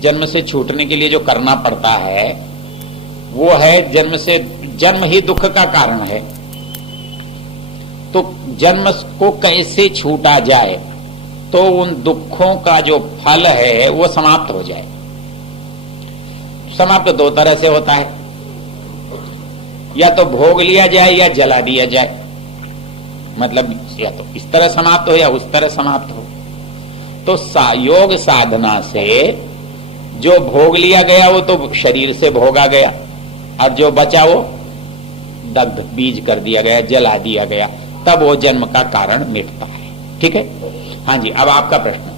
जन्म से छूटने के लिए जो करना पड़ता है वो है जन्म ही दुख का कारण है। तो जन्म को कैसे छूटा जाए तो उन दुखों का जो फल है वो समाप्त हो जाए। समाप्त दो तरह से होता है, या तो भोग लिया जाए या जला दिया जाए। मतलब या तो इस तरह समाप्त हो या उस तरह समाप्त हो। तो योग साधना से जो भोग लिया गया वो तो शरीर से भोगा गया, और जो बचा वो दग्ध बीज कर दिया गया, जला दिया गया, तब वो जन्म का कारण मिटता है। ठीक है। हाँ जी, अब आपका प्रश्न।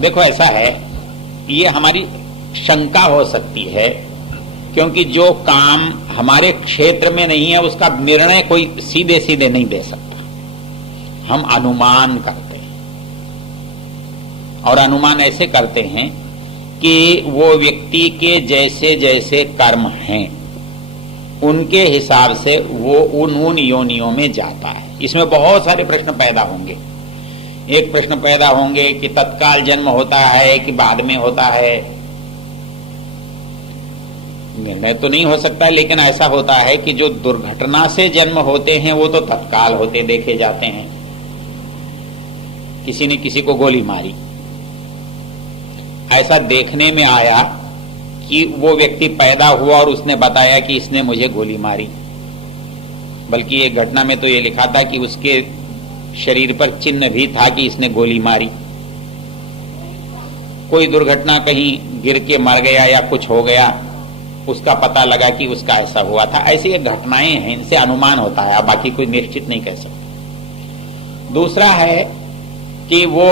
देखो ऐसा है, ये हमारी शंका हो सकती है, क्योंकि जो काम हमारे क्षेत्र में नहीं है उसका निर्णय कोई सीधे सीधे नहीं दे सकता। हम अनुमान करते हैं, और अनुमान ऐसे करते हैं कि वो व्यक्ति के जैसे जैसे कर्म हैं उनके हिसाब से वो उन योनियों में जाता है। इसमें बहुत सारे प्रश्न पैदा होंगे। एक प्रश्न पैदा होंगे कि तत्काल जन्म होता है कि बाद में होता है। निर्णय तो नहीं हो सकता, लेकिन ऐसा होता है कि जो दुर्घटना से जन्म होते हैं वो तो तत्काल होते देखे जाते हैं। किसी ने किसी को गोली मारी, ऐसा देखने में आया कि वो व्यक्ति पैदा हुआ और उसने बताया कि इसने मुझे गोली मारी। बल्कि ये घटना में तो ये लिखा था कि उसके शरीर पर चिन्ह भी था कि इसने गोली मारी। कोई दुर्घटना कहीं गिर के मर गया या कुछ हो गया, उसका पता लगा कि उसका ऐसा हुआ था। ऐसी ये घटनाएं हैं, इनसे अनुमान होता है, बाकी कोई निश्चित नहीं कह सकते। दूसरा है कि वो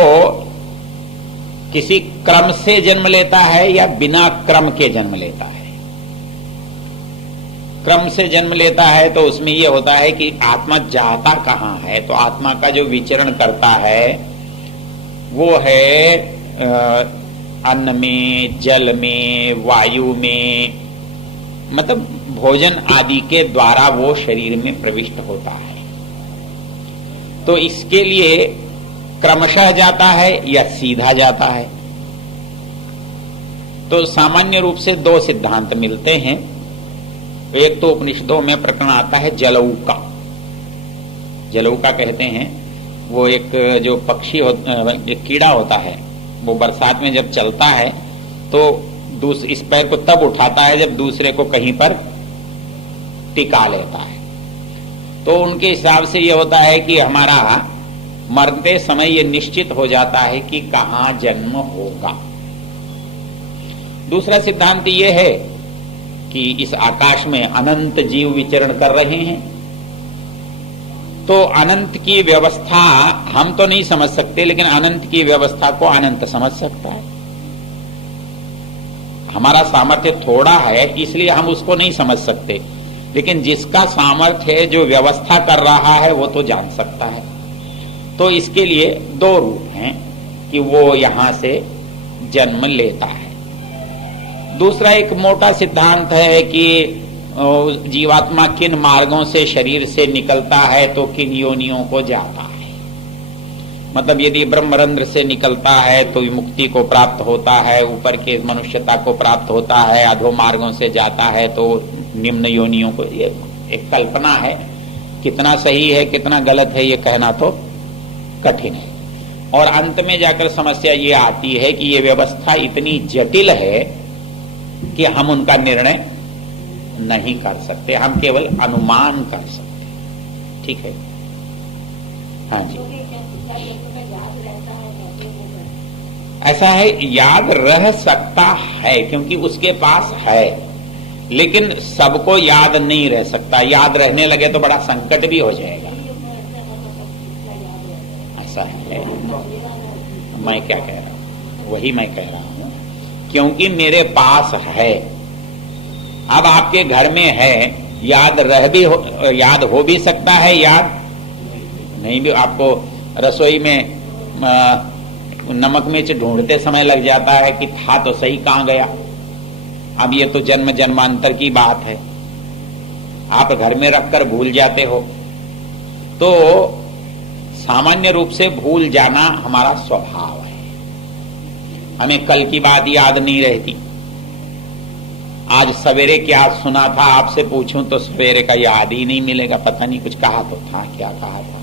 किसी क्रम से जन्म लेता है या बिना क्रम के जन्म लेता है। क्रम से जन्म लेता है तो उसमें यह होता है कि आत्मा जाता कहां है। तो आत्मा का जो विचरण करता है वो है अन्न में, जल में, वायु में, मतलब भोजन आदि के द्वारा वो शरीर में प्रविष्ट होता है। तो इसके लिए क्रमशः जाता है या सीधा जाता है। तो सामान्य रूप से दो सिद्धांत मिलते हैं। एक तो उपनिषदों में प्रकरण आता है जलौका। जलौका कहते हैं, वो एक जो पक्षी एक कीड़ा होता है, वो बरसात में जब चलता है तो इस पैर को तब उठाता है जब दूसरे को कहीं पर टिका लेता है। तो उनके हिसाब से ये होता है कि हमारा मरते समय ये निश्चित हो जाता है कि कहां जन्म होगा। दूसरा सिद्धांत ये है कि इस आकाश में अनंत जीव विचरण कर रहे हैं, तो अनंत की व्यवस्था हम तो नहीं समझ सकते, लेकिन अनंत की व्यवस्था को अनंत समझ सकता है। हमारा सामर्थ्य थोड़ा है इसलिए हम उसको नहीं समझ सकते, लेकिन जिसका सामर्थ्य है, जो व्यवस्था कर रहा है, वो तो जान सकता है। तो इसके लिए दो रूप हैं कि वो यहां से जन्म लेता है। दूसरा एक मोटा सिद्धांत है कि जीवात्मा किन मार्गों से शरीर से निकलता है तो किन योनियों को जाता है। मतलब यदि ब्रह्मरंध्र से निकलता है तो मुक्ति को प्राप्त होता है, ऊपर के मनुष्यता को प्राप्त होता है, अधो मार्गों से जाता है तो निम्न योनियों को। ये एक कल्पना है, कितना सही है कितना गलत है ये कहना तो कठिन है। और अंत में जाकर समस्या ये आती है कि ये व्यवस्था इतनी जटिल है कि हम उनका निर्णय नहीं कर सकते, हम केवल अनुमान कर सकते। ठीक है। हाँ जी, ऐसा है, याद रह सकता है क्योंकि उसके पास है, लेकिन सबको याद नहीं रह सकता। याद रहने लगे तो बड़ा संकट भी हो जाएगा। ऐसा है, मैं क्या कह रहा हूं, वही मैं कह रहा हूं, क्योंकि मेरे पास है। अब आपके घर में है, याद हो भी सकता है, याद नहीं भी। आपको रसोई में नमक मिर्च ढूंढते समय लग जाता है कि था तो सही, कहां गया। अब ये तो जन्म जन्मांतर की बात है, आप घर में रखकर भूल जाते हो। तो सामान्य रूप से भूल जाना हमारा स्वभाव है। हमें कल की बात याद नहीं रहती। आज सवेरे क्या सुना था आपसे पूछूं तो सवेरे का याद ही नहीं मिलेगा, पता नहीं कुछ कहा तो था, क्या कहा था।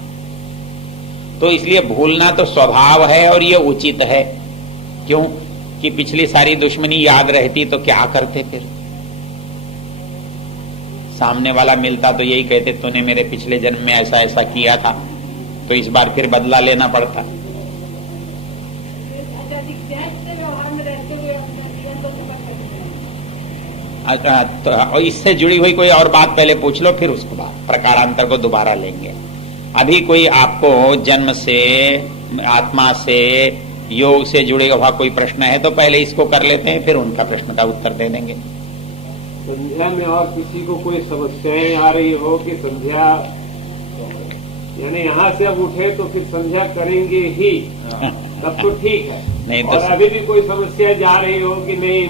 तो इसलिए भूलना तो स्वभाव है और ये उचित है। क्यों कि पिछली सारी दुश्मनी याद रहती तो क्या करते फिर। सामने वाला मिलता तो यही कहते तूने मेरे पिछले जन्म में ऐसा ऐसा किया था, तो इस बार फिर बदला लेना पड़ता। तो इससे जुड़ी हुई कोई और बात पहले पूछ लो, फिर उसके बाद प्रकारांतर को दोबारा लेंगे। अभी कोई आपको जन्म से, आत्मा से, योग से जुड़े हुआ कोई प्रश्न है तो पहले इसको कर लेते हैं, फिर उनका प्रश्न का उत्तर दे देंगे। संध्या में और किसी को कोई समस्याएं आ रही हो कि संध्या यानी यहाँ से अब उठे तो फिर संध्या करेंगे ही, तब तो ठीक है। नहीं तो और अभी भी कोई समस्या जा रही हो कि नहीं,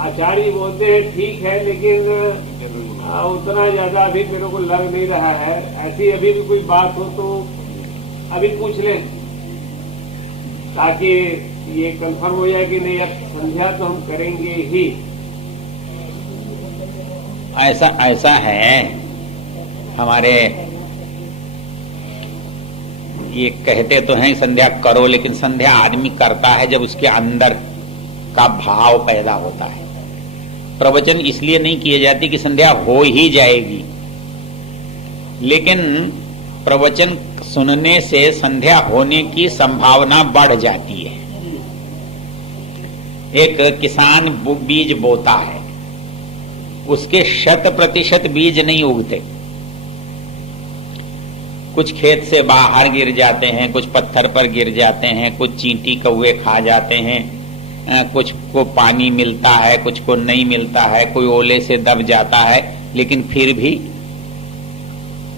आचार्य बोलते हैं ठीक है लेकिन उतना ज्यादा अभी मेरे को लग नहीं रहा है, ऐसी अभी भी कोई बात हो तो अभी पूछ लें ताकि ये कंफर्म हो जाए कि नहीं अब संध्या तो हम करेंगे ही। ऐसा है, हमारे ये कहते तो हैं संध्या करो, लेकिन संध्या आदमी करता है जब उसके अंदर का भाव पैदा होता है। प्रवचन इसलिए नहीं किए जाती कि संध्या हो ही जाएगी, लेकिन प्रवचन सुनने से संध्या होने की संभावना बढ़ जाती है। एक किसान बीज बोता है, उसके 100% बीज नहीं उगते। कुछ खेत से बाहर गिर जाते हैं, कुछ पत्थर पर गिर जाते हैं, कुछ चींटी कौवे खा जाते हैं, कुछ को पानी मिलता है, कुछ को नहीं मिलता है, कोई ओले से दब जाता है, लेकिन फिर भी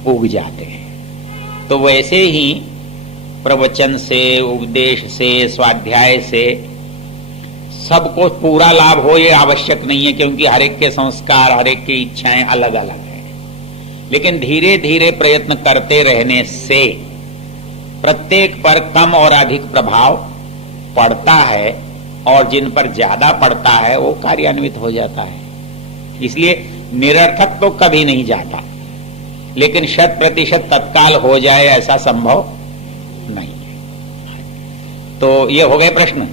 उग जाते हैं। तो वैसे ही प्रवचन से, उपदेश से, स्वाध्याय से सबको पूरा लाभ हो ये आवश्यक नहीं है, क्योंकि हर एक के संस्कार, हर एक की इच्छाएं अलग अलग हैं। लेकिन धीरे धीरे प्रयत्न करते रहने से प्रत्येक पर कम और अधिक प्रभाव पड़ता है, और जिन पर ज्यादा पड़ता है वो कार्यान्वित हो जाता है। इसलिए निरर्थक तो कभी नहीं जाता, लेकिन 100% तत्काल हो जाए ऐसा संभव नहीं है। तो ये हो गए प्रश्न।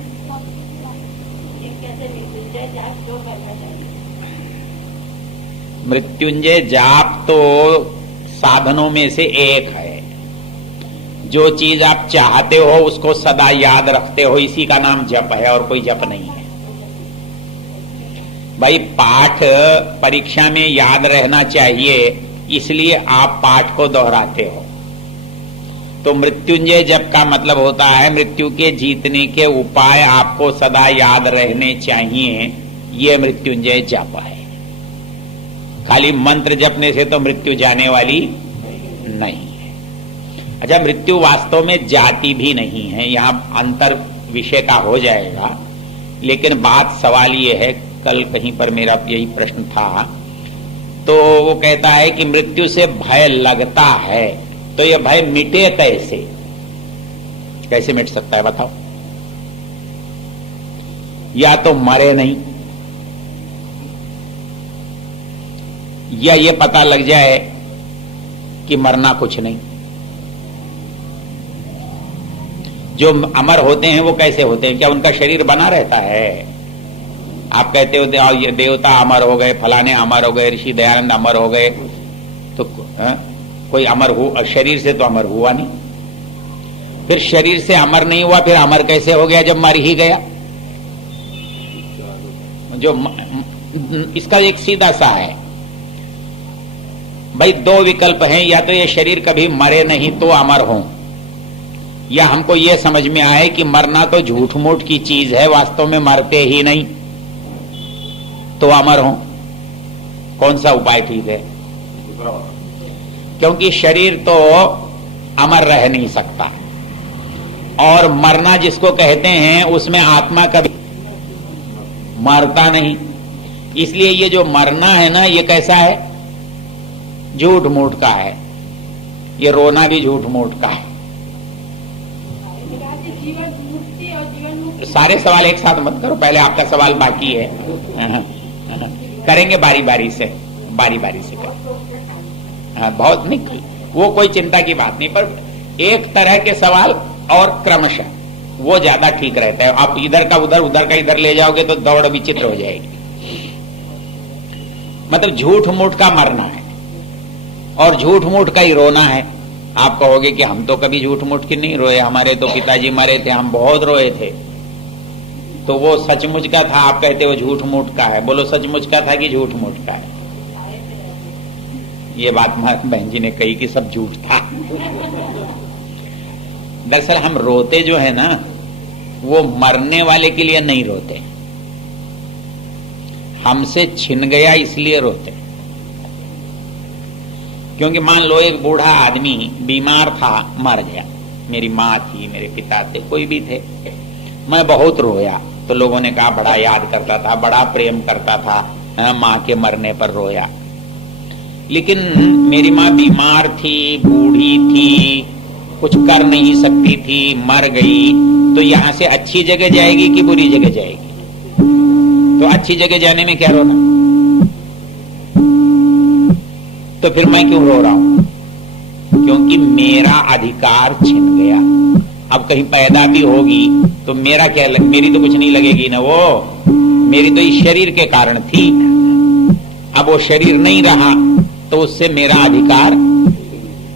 मृत्युंजय जाप तो साधनों में से एक है। जो चीज आप चाहते हो उसको सदा याद रखते हो, इसी का नाम जप है, और कोई जप नहीं है। भाई पाठ परीक्षा में याद रहना चाहिए, इसलिए आप पाठ को दोहराते हो। तो मृत्युंजय जप का मतलब होता है मृत्यु के जीतने के उपाय आपको सदा याद रहने चाहिए, ये मृत्युंजय जप है। खाली मंत्र जपने से तो मृत्यु जाने वाली नहीं है। अच्छा, मृत्यु वास्तव में जाती भी नहीं है, यहां अंतर विषय का हो जाएगा, लेकिन बात सवाल ये है, कल कहीं पर मेरा यही प्रश्न था, तो वो कहता है कि मृत्यु से भय लगता है, तो यह भय मिटे कैसे? कैसे मिट सकता है बताओ? या तो मरे नहीं, या ये पता लग जाए कि मरना कुछ नहीं। जो अमर होते हैं वो कैसे होते हैं? क्या उनका शरीर बना रहता है? आप कहते हो ये देवता अमर हो गए, फलाने अमर हो गए, ऋषि दयानंद अमर हो गए, तो कोई अमर हुआ? शरीर से तो अमर हुआ नहीं। फिर शरीर से अमर नहीं हुआ, फिर अमर कैसे हो गया जब मर ही गया? जो इसका एक सीधा सा है भाई, दो विकल्प हैं, या तो ये शरीर कभी मरे नहीं तो अमर हो, या हमको ये समझ में आए कि मरना तो झूठ मूठ की चीज है, वास्तव में मरते ही नहीं तो अमर हो। कौन सा उपाय ठीक है? क्योंकि शरीर तो अमर रह नहीं सकता, और मरना जिसको कहते हैं उसमें आत्मा कभी मरता नहीं। इसलिए ये जो मरना है ना, ये कैसा है? झूठ मूठ का है। ये रोना भी झूठ मूठ का है। जीवन मुक्ति और जीवन मुक्ति। सारे सवाल एक साथ मत करो, पहले आपका सवाल बाकी है। करेंगे बारी बारी से, बारी बारी से करें। बहुत नहीं, वो कोई चिंता की बात नहीं, पर एक तरह के सवाल और क्रमशः वो ज्यादा ठीक रहता है। आप इधर का उधर, उधर का इधर ले जाओगे तो दौड़ विचित्र हो जाएगी। मतलब झूठ मूठ का मरना है और झूठ मूठ का ही रोना है। आप कहोगे कि हम तो कभी झूठ मूठ की नहीं रोए, हमारे तो पिताजी मरे थे, हम बहुत रोए थे। तो वो सचमुच का था, आप कहते हो झूठ मूठ का है। बोलो सचमुच का था कि झूठ मूठ का है? ये बात बहन जी ने कही कि सब झूठ था। दरअसल हम रोते जो है ना, वो मरने वाले के लिए नहीं रोते, हमसे छिन गया इसलिए रोते। क्योंकि मान लो एक बूढ़ा आदमी बीमार था, मर गया, मेरी माँ थी, मेरे पिता थे, कोई भी थे, मैं बहुत रोया तो लोगों ने कहा बड़ा याद करता था, बड़ा प्रेम करता था, माँ के मरने पर रोया। लेकिन मेरी माँ बीमार थी, बूढ़ी थी, कुछ कर नहीं सकती थी, मर गई, तो यहां से अच्छी जगह जाएगी कि बुरी जगह जाएगी? तो अच्छी जगह जाने में क्या रोना? तो फिर मैं क्यों रो रहा हूं? क्योंकि मेरा अधिकार छिन गया। अब कहीं पैदा भी होगी तो मेरा क्या मेरी तो कुछ नहीं लगेगी ना, वो मेरी तो इस शरीर के कारण थी। अब वो शरीर नहीं रहा तो उससे मेरा अधिकार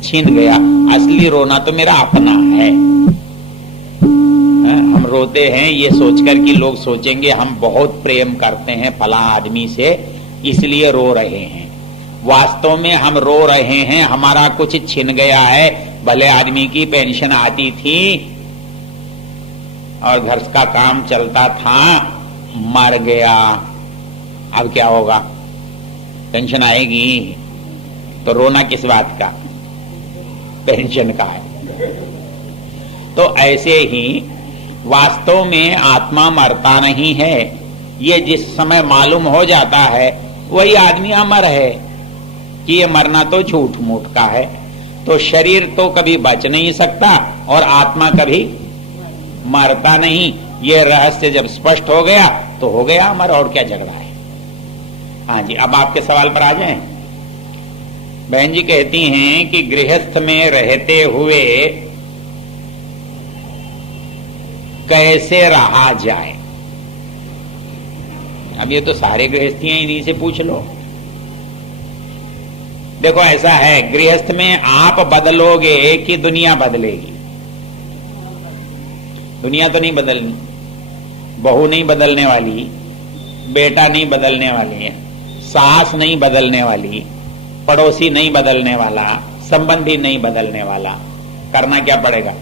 छीन गया। असली रोना तो मेरा अपना है। हम रोते हैं ये सोचकर कि लोग सोचेंगे हम बहुत प्रेम करते हैं फला आदमी से, इसलिए रो रहे हैं। वास्तव में हम रो रहे हैं, हमारा कुछ छिन गया है। भले आदमी की पेंशन आती थी और घर का काम चलता था, मर गया, अब क्या होगा? पेंशन आएगी तो रोना किस बात का? पेंशन का है। तो ऐसे ही वास्तव में आत्मा मरता नहीं है। ये जिस समय मालूम हो जाता है वही आदमी अमर है कि ये मरना तो झूठ मूठ का है। तो शरीर तो कभी बच नहीं सकता और आत्मा कभी मरता नहीं। ये रहस्य जब स्पष्ट हो गया तो हो गया अमर, और क्या झगड़ा है। हाँ जी, अब आपके सवाल पर आ जाएं। बहन जी कहती हैं कि गृहस्थ में रहते हुए कैसे रहा जाए। अब ये तो सारे गृहस्थियां इन्हीं से पूछ लो। देखो ऐसा है, गृहस्थ में आप बदलोगे कि दुनिया बदलेगी? दुनिया तो नहीं बदलनी, बहू नहीं बदलने वाली, बेटा नहीं बदलने वाली है, सास नहीं बदलने वाली, पड़ोसी नहीं बदलने वाला, संबंधी नहीं बदलने वाला। करना क्या पड़ेगा?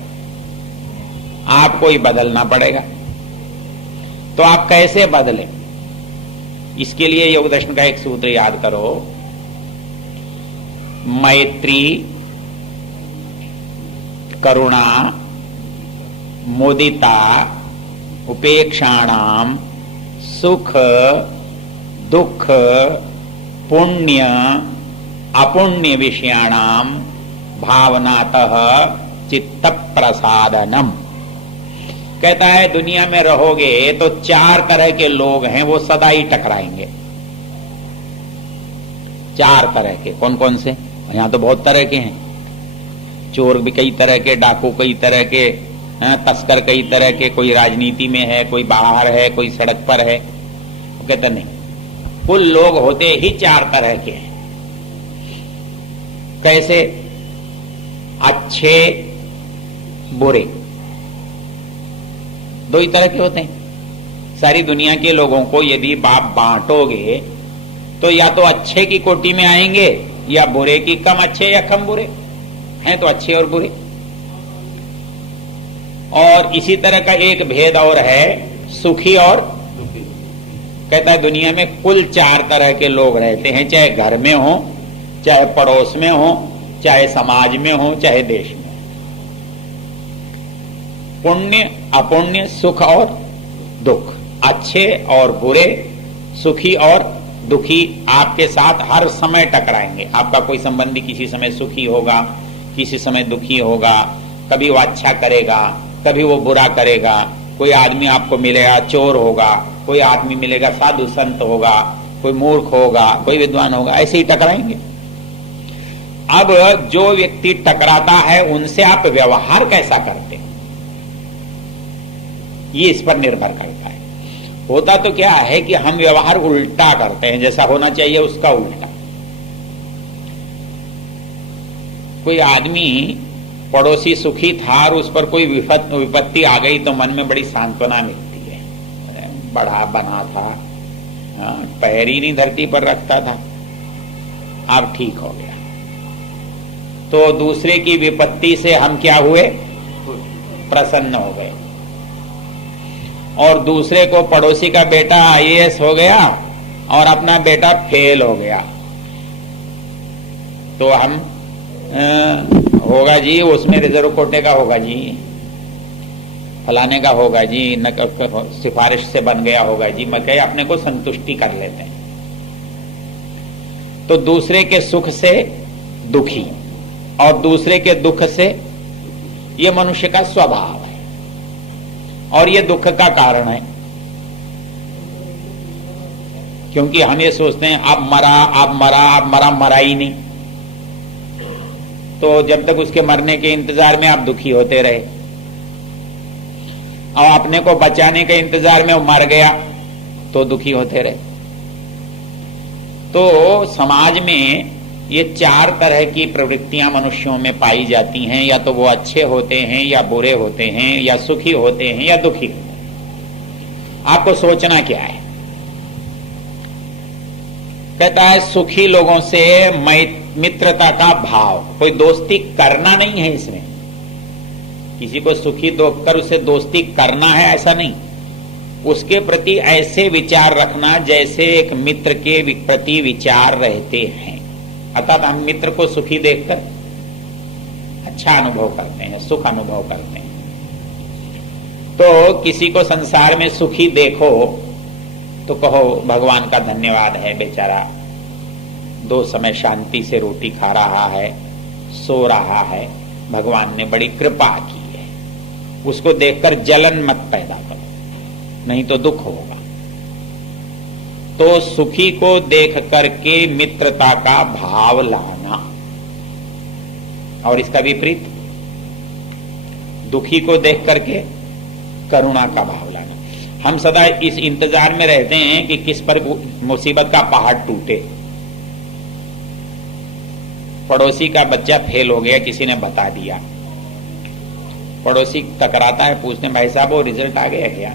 आपको ही बदलना पड़ेगा। तो आप कैसे बदले? इसके लिए योग दर्शन का एक सूत्र याद करो। मैत्री, करुणा, मुदिता, उपेक्षाणाम, सुख, दुख, पुण्य, अपुण्य विषयाणाम भावनातः चित्त प्रसादनम। कहता है दुनिया में रहोगे तो चार तरह के लोग हैं, वो सदा ही टकराएंगे। चार तरह के। कौन कौन से? यहां तो बहुत तरह के हैं। चोर भी कई तरह के, डाकू कई तरह के, तस्कर कई तरह के, कोई राजनीति में है, कोई बाहर है, कोई सड़क पर है। वो कहता नहीं, कुल लोग होते ही चार तरह के हैं। कैसे? अच्छे, बुरे, दो ही तरह के होते हैं। सारी दुनिया के लोगों को यदि आप बांटोगे तो या तो अच्छे की कोटि में आएंगे या बुरे की। कम अच्छे या कम बुरे हैं तो अच्छे और बुरे। और इसी तरह का एक भेद और है, सुखी और दुखी। कहता है दुनिया में कुल चार तरह के लोग रहते हैं, चाहे घर में हो, चाहे पड़ोस में हो, चाहे समाज में हो, चाहे देश में। पुण्य, अपुण्य, सुख और दुख। अच्छे और बुरे, सुखी और दुखी आपके साथ हर समय टकराएंगे। आपका कोई संबंधी किसी समय सुखी होगा, किसी समय दुखी होगा। कभी वो अच्छा करेगा, तभी वो बुरा करेगा। कोई आदमी आपको मिलेगा चोर होगा, कोई आदमी मिलेगा साधु संत होगा, कोई मूर्ख होगा, कोई विद्वान होगा, ऐसे ही टकराएंगे। अब जो व्यक्ति टकराता है उनसे आप व्यवहार कैसा करते हैं, ये इस पर निर्भर करता है। होता तो क्या है कि हम व्यवहार उल्टा करते हैं, जैसा होना चाहिए उसका उल्टा। कोई आदमी पड़ोसी सुखी था और उस पर कोई विपत्ति आ गई तो मन में बड़ी सांत्वना मिलती है। बड़ा बना था, पैर ही नहीं धरती पर रखता था, अब ठीक हो गया। तो दूसरे की विपत्ति से हम क्या हुए, प्रसन्न हो गए। और दूसरे को पड़ोसी का बेटा आईएएस हो गया और अपना बेटा फेल हो गया, तो हम होगा जी, उसमें रिजर्व कोटे का होगा जी, फलाने का होगा जी, सिफारिश से बन गया होगा जी, मैं कहे अपने को संतुष्टि कर लेते हैं। तो दूसरे के सुख से दुखी और दूसरे के दुख से, ये मनुष्य का स्वभाव है और ये दुख का कारण है। क्योंकि हम ये सोचते हैं अब मरा, अब मरा, अब मरा, मरा ही नहीं, तो जब तक उसके मरने के इंतजार में आप दुखी होते रहे, और अपने को बचाने के इंतजार में वो मर गया तो दुखी होते रहे। तो समाज में ये चार तरह की प्रवृत्तियां मनुष्यों में पाई जाती हैं, या तो वो अच्छे होते हैं या बुरे होते हैं, या सुखी होते हैं या दुखी होते हैं। आपको सोचना क्या है? कहता है सुखी लोगों से मित्रता का भाव, कोई दोस्ती करना नहीं है इसमें, किसी को सुखी देखकर उसे दोस्ती करना है ऐसा नहीं, उसके प्रति ऐसे विचार रखना जैसे एक मित्र के प्रति विचार रहते हैं। अर्थात हम मित्र को सुखी देखकर अच्छा अनुभव करते हैं, सुख अनुभव करते हैं। तो किसी को संसार में सुखी देखो तो कहो भगवान का धन्यवाद है, बेचारा 2 समय शांति से रोटी खा रहा है, सो रहा है, भगवान ने बड़ी कृपा की है। उसको देखकर जलन मत पैदा करो, नहीं तो दुख होगा। तो सुखी को देख करके मित्रता का भाव लाना, और इसका विपरीत दुखी को देख करके करुणा का भाव लाना। हम सदा इस इंतजार में रहते हैं कि किस पर मुसीबत का पहाड़ टूटे। पड़ोसी का बच्चा फेल हो गया, किसी ने बता दिया, पड़ोसी टकराता है, पूछते हैं भाई साहब वो रिजल्ट आ गया क्या?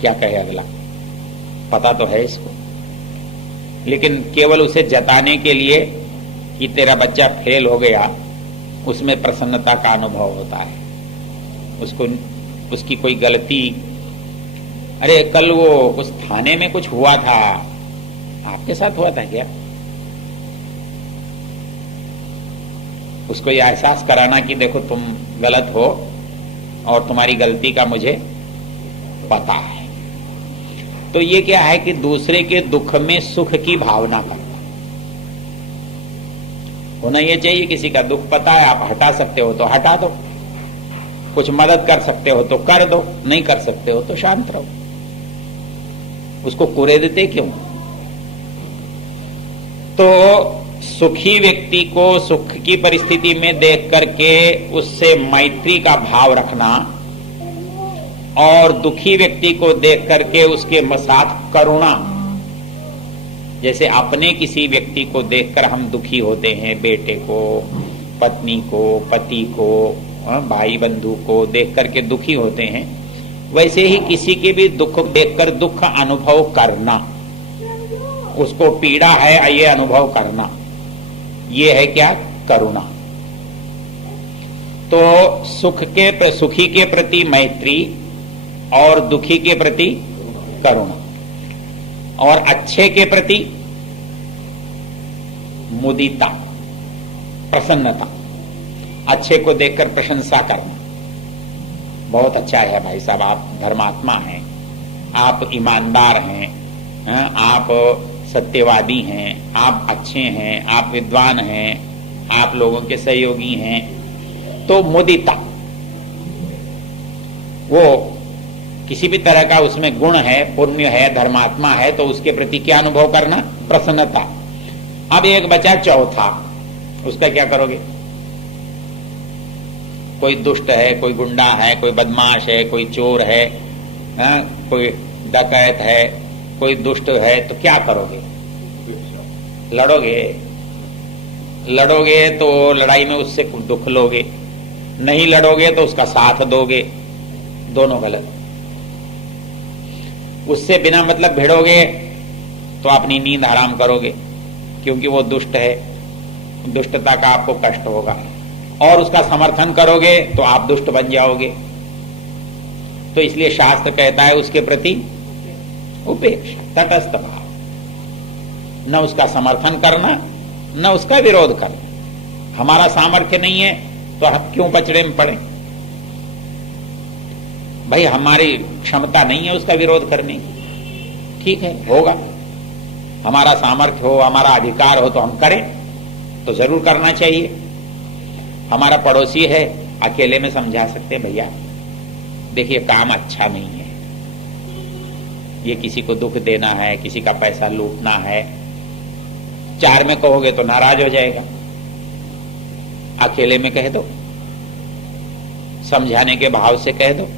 क्या कहे अगला? पता तो है इसको, लेकिन केवल उसे जताने के लिए कि तेरा बच्चा फेल हो गया, उसमें प्रसन्नता का अनुभव होता है। उसको उसकी कोई गलती, अरे कल वो उस थाने में कुछ हुआ था, आपके साथ हुआ था क्या? उसको यह एहसास कराना कि देखो तुम गलत हो और तुम्हारी गलती का मुझे पता है। तो ये क्या है कि दूसरे के दुख में सुख की भावना करना होना ये चाहिए। किसी का दुख पता है, आप हटा सकते हो तो हटा दो, कुछ मदद कर सकते हो तो कर दो, नहीं कर सकते हो तो शांत रहो। उसको कुरेदते क्यों? तो सुखी व्यक्ति को सुख की परिस्थिति में देख करके उससे मैत्री का भाव रखना, और दुखी व्यक्ति को देख करके उसके साथ करुणा। जैसे अपने किसी व्यक्ति को देखकर हम दुखी होते हैं, बेटे को, पत्नी को, पति को, भाई बंधु को देख करके दुखी होते हैं, वैसे ही किसी के भी दुख देखकर दुख अनुभव करना, उसको पीड़ा है ये अनुभव करना, ये है क्या? करुणा। तो सुखी के प्रति मैत्री और दुखी के प्रति करुणा, और अच्छे के प्रति मुदिता, प्रसन्नता। अच्छे को देखकर प्रशंसा करना, बहुत अच्छा है भाई साहब, आप धर्मात्मा हैं, आप ईमानदार हैं, आप सत्यवादी हैं, आप अच्छे हैं, आप विद्वान हैं, आप लोगों के सहयोगी हैं, तो मुदिता, वो किसी भी तरह का उसमें गुण है, पुण्य है, धर्मात्मा है, तो उसके प्रति क्या अनुभव करना? प्रसन्नता। अब एक बचा चौथा, उसका क्या करोगे? कोई दुष्ट है, कोई गुंडा है, कोई बदमाश है, कोई चोर है, कोई डकैत है, कोई दुष्ट है, तो क्या करोगे? लड़ोगे। लड़ोगे तो लड़ाई में उससे दुख लोगे, नहीं लड़ोगे तो उसका साथ दोगे, दोनों गलत। उससे बिना मतलब भिड़ोगे तो अपनी नींद हराम करोगे, क्योंकि वो दुष्ट है, दुष्टता का आपको कष्ट होगा, और उसका समर्थन करोगे तो आप दुष्ट बन जाओगे। तो इसलिए शास्त्र कहता है उसके प्रति उपेक्षा, तटस्थ भाव, न उसका समर्थन करना न उसका विरोध करना। हमारा सामर्थ्य नहीं है तो हम क्यों पचड़े में पड़े? भाई हमारी क्षमता नहीं है उसका विरोध करने की, ठीक है, होगा, हमारा सामर्थ्य हो, हमारा अधिकार हो तो हम करें, तो जरूर करना चाहिए। हमारा पड़ोसी है, अकेले में समझा सकते, भैया देखिए काम अच्छा नहीं है, ये किसी को दुख देना है, किसी का पैसा लूटना है। चार में कहोगे तो नाराज हो जाएगा, अकेले में कह दो, समझाने के भाव से कह दो,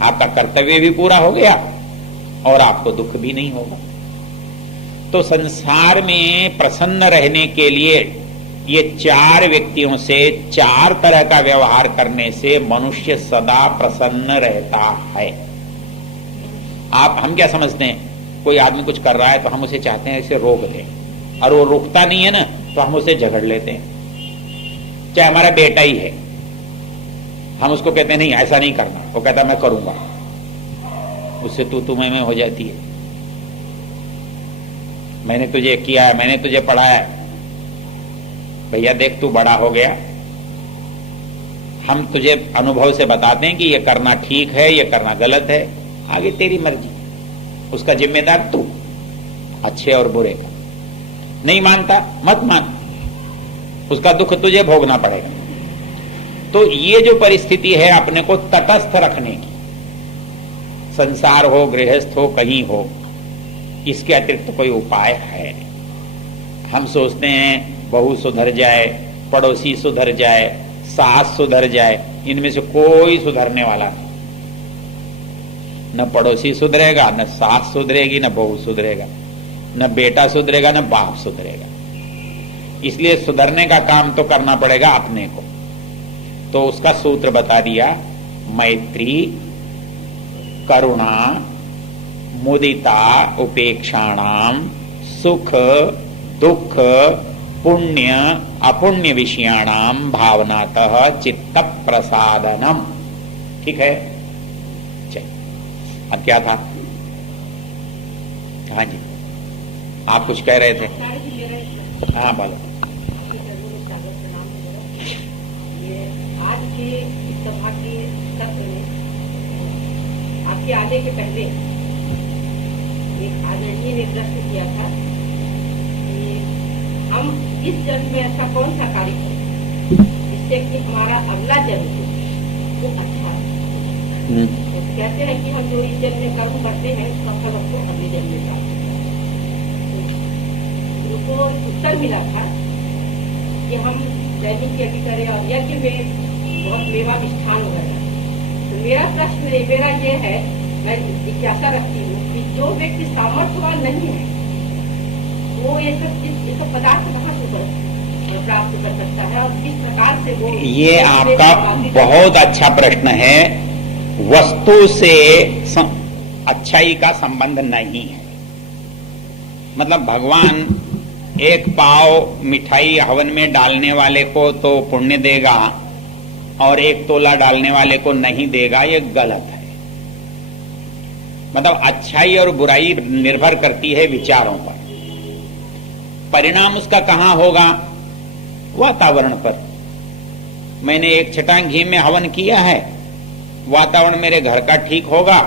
आपका कर्तव्य भी पूरा हो गया और आपको दुख भी नहीं होगा। तो संसार में प्रसन्न रहने के लिए ये चार व्यक्तियों से चार तरह का व्यवहार करने से मनुष्य सदा प्रसन्न रहता है। हम क्या समझते हैं, कोई आदमी कुछ कर रहा है तो हम उसे चाहते हैं इसे रोक दें, और वो रुकता नहीं है ना तो हम उसे झगड़ लेते हैं। चाहे हमारा बेटा ही है, हम उसको कहते हैं नहीं ऐसा नहीं करना, वो कहता मैं करूंगा, उससे तू मैं हो जाती है। मैंने तुझे किया है, मैंने तुझे पढ़ाया, भैया देख तू बड़ा हो गया, हम तुझे अनुभव से बताते हैं कि ये करना ठीक है, ये करना गलत है, आगे तेरी मर्जी, उसका जिम्मेदार तू, अच्छे और बुरे का। नहीं मानता मत मान, उसका दुख तुझे भोगना पड़ेगा। तो ये जो परिस्थिति है अपने को तटस्थ रखने की, संसार हो, गृहस्थ हो, कहीं हो, इसके अतिरिक्त कोई उपाय है? हम सोचते हैं बहू सुधर जाए, पड़ोसी सुधर जाए, सास सुधर जाए, इनमें से कोई सुधरने वाला नहीं। न पड़ोसी सुधरेगा, न सास सुधरेगी, न बहू सुधरेगा, न बेटा सुधरेगा, न बाप सुधरेगा। इसलिए सुधरने का काम तो करना पड़ेगा अपने को। तो उसका सूत्र बता दिया, मैत्री, करुणा, मुदिता, उपेक्षाणाम, सुख दुख, पुण्य अपुण्य विषयाणाम भावनातः चित्त प्रसादनम। ठीक है, चल अब क्या था? हाँ जी, आप कुछ कह रहे थे? हाँ बोलो। आज के सभा के सत्र में आपके आने के पहले एक आदरणीय ने प्रश्न किया था कि हम इस जन्म में ऐसा कौन सा कार्य करें जिससे कि हमारा अगला जन्म वो अच्छा है। तो कहते हैं कि हम जो इस जन्म में कर्म करते हैं उसका फल हमको अगले जन्म में प्राप्त होता है। उनको उत्तर मिला था कि हम दैनिक यज्ञ करें और यज्ञ में बहुत मेवा मिष्ठान वगैरह। तो मेरा प्रश्न मेरा ये है, मैं जिज्ञासा रखती हूँ कि जो व्यक्ति सामर्थ्यवान नहीं है वो ये सब पदार्थ कहाँ से प्राप्त कर सकता है और किस प्रकार से वो? ये आपका बहुत अच्छा प्रश्न है। वस्तु से अच्छाई का संबंध नहीं है। मतलब भगवान एक पाव मिठाई हवन में डालने वाले को तो पुण्य देगा और एक तोला डालने वाले को नहीं देगा, ये गलत है। मतलब अच्छाई और बुराई निर्भर करती है विचारों पर। परिणाम उसका कहां होगा? वातावरण पर। मैंने एक छटांग घी में हवन किया है, वातावरण मेरे घर का ठीक होगा।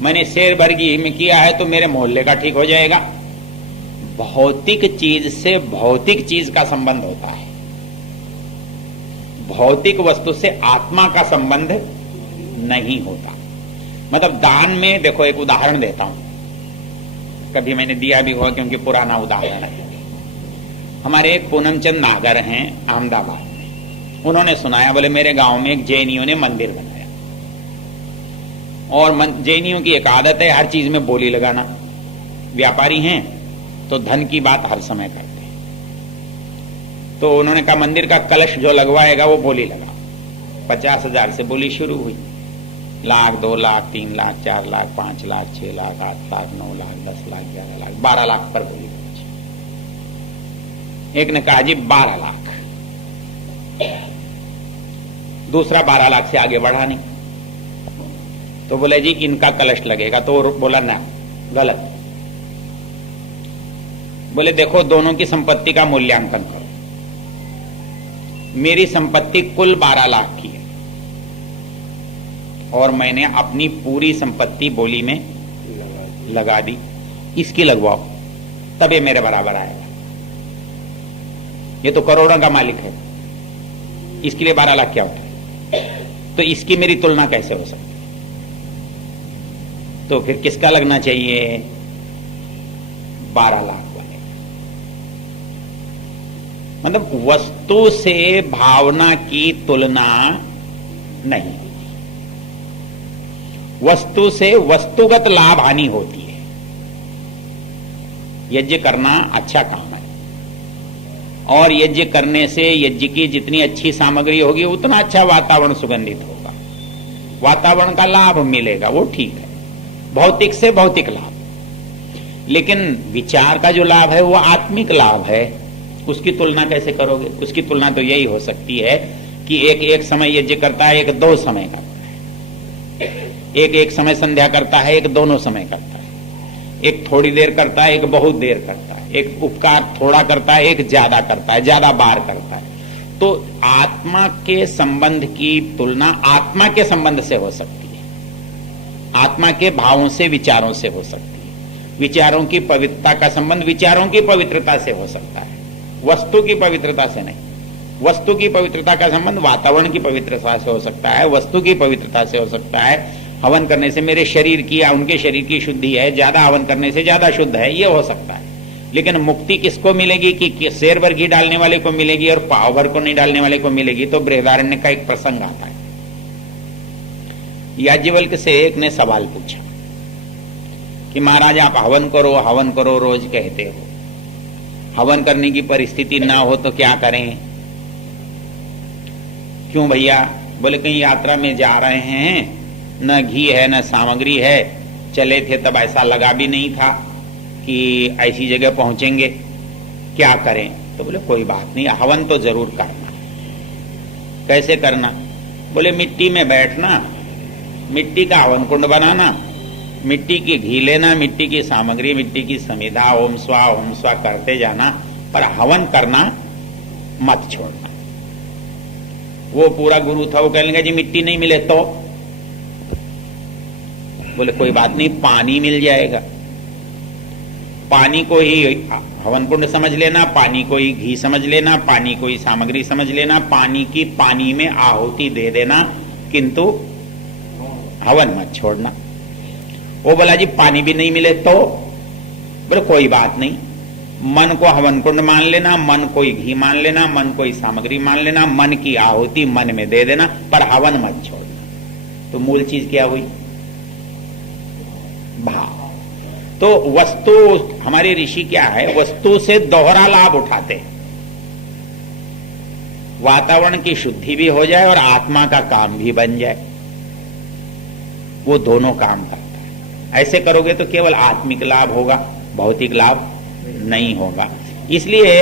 मैंने शेर भर घी में किया है तो मेरे मोहल्ले का ठीक हो जाएगा। भौतिक चीज से भौतिक चीज का संबंध होता है। भौतिक वस्तु से आत्मा का संबंध नहीं होता। मतलब दान में देखो, एक उदाहरण देता हूं, कभी मैंने दिया भी हुआ क्योंकि पुराना उदाहरण है। हमारे एक पूनमचंद नागर हैं अहमदाबाद में, उन्होंने सुनाया, बोले मेरे गांव में एक जैनियों ने मंदिर बनाया, और जैनियों की एक आदत है हर चीज में बोली लगाना। व्यापारी हैं तो धन की बात हर समय करते हैं। तो उन्होंने कहा मंदिर का कलश जो लगवाएगा वो बोली लगा। 50,000 से बोली शुरू हुई, 1,00,000, 2,00,000, 3,00,000, 4,00,000, 5,00,000, 6,00,000, 8,00,000, 9,00,000, 10,00,000, 11,00,000, 12,00,000 पर बोली पहुंची। एक ने कहा जी 12,00,000, दूसरा 12,00,000 से आगे बढ़ा नहीं। तो बोले जी इनका कलश लगेगा, तो बोला ना, गलत। बोले देखो दोनों की संपत्ति का मूल्यांकन करो, मेरी संपत्ति कुल 12,00,000 की है और मैंने अपनी पूरी संपत्ति बोली में लगा दी, इसकी लगवाओ तब ये मेरे बराबर आएगा। ये तो करोड़ों का मालिक है, इसके लिए 12,00,000 क्या होता है? तो इसकी मेरी तुलना कैसे हो सकती? तो फिर किसका लगना चाहिए? 12,00,000 वाले। मतलब वस्तु से भावना की तुलना नहीं, वस्तु से वस्तुगत लाभ हानि होती है। यज्ञ करना अच्छा काम है, और यज्ञ करने से यज्ञ की जितनी अच्छी सामग्री होगी उतना अच्छा वातावरण सुगंधित होगा, वातावरण का लाभ मिलेगा, वो ठीक है, भौतिक से भौतिक लाभ। लेकिन विचार का जो लाभ है वो आत्मिक लाभ है, उसकी तुलना कैसे करोगे? उसकी तुलना तो यही हो सकती है कि एक समय यज्ञ करता है, एक 2 समय करता है, एक समय संध्या करता है, एक दोनों समय करता है, एक थोड़ी देर करता है, एक बहुत देर करता है, एक उपकार थोड़ा करता है, एक ज्यादा करता है, ज्यादा बार करता है। तो आत्मा के संबंध की तुलना आत्मा के संबंध से हो सकती है, आत्मा के भावों से, विचारों से हो सकती है। विचारों की पवित्रता का संबंध विचारों की पवित्रता से हो सकता है, वस्तु की पवित्रता से नहीं। वस्तु की पवित्रता का संबंध वातावरण की पवित्रता से हो सकता है, वस्तु की पवित्रता से हो सकता है। हवन करने से मेरे शरीर की या उनके शरीर की शुद्धि है, ज्यादा हवन करने से ज्यादा शुद्ध है, ये हो सकता है। लेकिन मुक्ति किसको मिलेगी? कि शेर भर घी डालने वाले को मिलेगी और पाव भर को नहीं डालने वाले को मिलेगी? तो बृहदारण्य का एक प्रसंग आता है। याज्ञवल्क्य से एक ने सवाल पूछा कि महाराज आप हवन करो रोज कहते हो, हवन करने की परिस्थिति ना हो तो क्या करें? क्यों भैया? बोले कहीं यात्रा में जा रहे हैं, न घी है न सामग्री है, चले थे तब ऐसा लगा भी नहीं था कि ऐसी जगह पहुंचेंगे, क्या करें? तो बोले कोई बात नहीं, हवन तो जरूर करना। कैसे करना? बोले मिट्टी में बैठना, मिट्टी का हवन कुंड बनाना, मिट्टी की घी लेना, मिट्टी की सामग्री, मिट्टी की समिधा, ओम स्वा करते जाना, पर हवन करना मत छोड़ना। वो पूरा गुरु था, वो कह लेंगे जी मिट्टी नहीं मिले तो? बोले कोई बात नहीं, पानी मिल जाएगा, पानी को ही हवन कुंड समझ लेना, पानी को ही घी समझ लेना, पानी को ही सामग्री समझ लेना, पानी की पानी में आहुति दे देना, किंतु हवन मत छोड़ना। वो बोला जी पानी भी नहीं मिले तो? बोले कोई बात नहीं, मन को हवन कुंड मान लेना, मन को ही घी मान लेना, मन को ही सामग्री मान लेना, मन की आहुति मन में दे देना, पर हवन मत छोड़ना। तो मूल चीज क्या हुई? भाव। तो वस्तु, हमारे ऋषि क्या है, वस्तु से दोहरा लाभ उठाते हैं, वातावरण की शुद्धि भी हो जाए और आत्मा का काम भी बन जाए, वो दोनों काम करता है। ऐसे करोगे तो केवल आत्मिक लाभ होगा, भौतिक लाभ नहीं होगा। इसलिए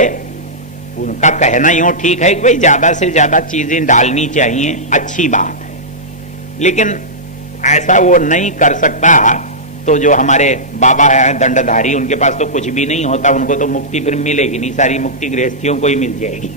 उनका कहना यूं ठीक है कि भाई ज्यादा से ज्यादा चीजें डालनी चाहिए, अच्छी बात है, लेकिन ऐसा वो नहीं कर सकता। तो जो हमारे बाबा हैं दंडधारी, उनके पास तो कुछ भी नहीं होता, उनको तो मुक्ति फिर मिलेगी नहीं, सारी मुक्ति गृहस्थियों को ही मिल जाएगी।